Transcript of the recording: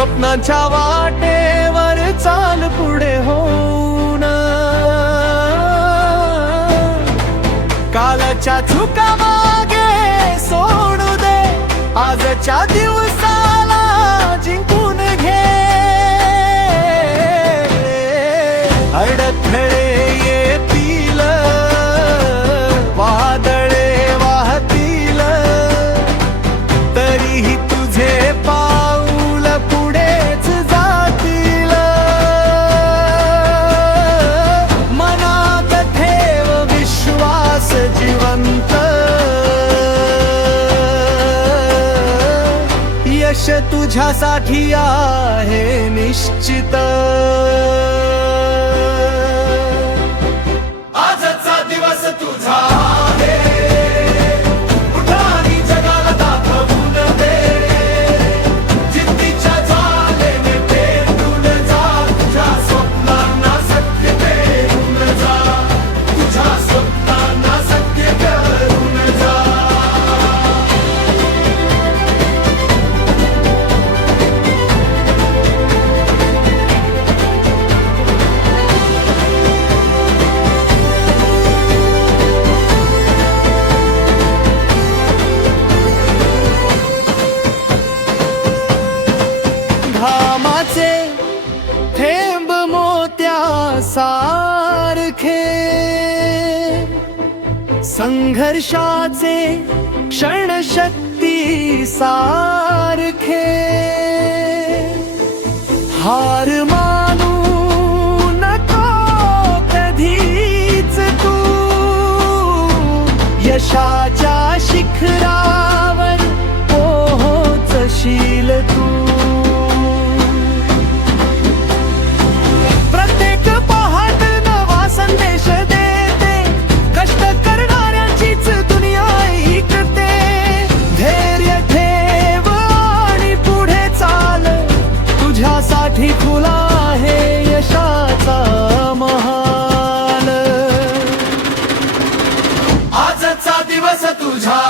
स्वप्नाच्या वाटेवर चाल पुढे होऊन, कालच्या चुका मागे सोडू दे, आजच्या दिवसाला जिंकून घे. अडथळे येतील, वादळे वाहतील, तरीही तुझे पाऊल पुढेच जातील. मनात ठेव विश्वास जिवंत, यश तुझ्यासाठी आहे निश्चित. आजचा दिवस तुझा आहे, उठा आणि जगाला दाखवून दे. जिद्दीच्या ज्वालेने पेटून जा, तुझ्या स्वप्नांना सत्य करून जा, तुझ्या स्वप्नांना सत्य करून जा. घामाचे थेंब मोत्या सारखे, संघर्षाचे क्षण शक्ती सारखे. हार मानू नको कधीच तू, यशाच्या शिखरावर पोहोचशील तू. प्रत्येक पहाट नवा संदेश देते, कष्ट करणाऱ्यांचीच दुनिया ऐकते. धैर्य ठेव आणि पुढे चाल, तुझ्यासाठी खुला आहे यशाचा महाल. आजचा दिवस तुझा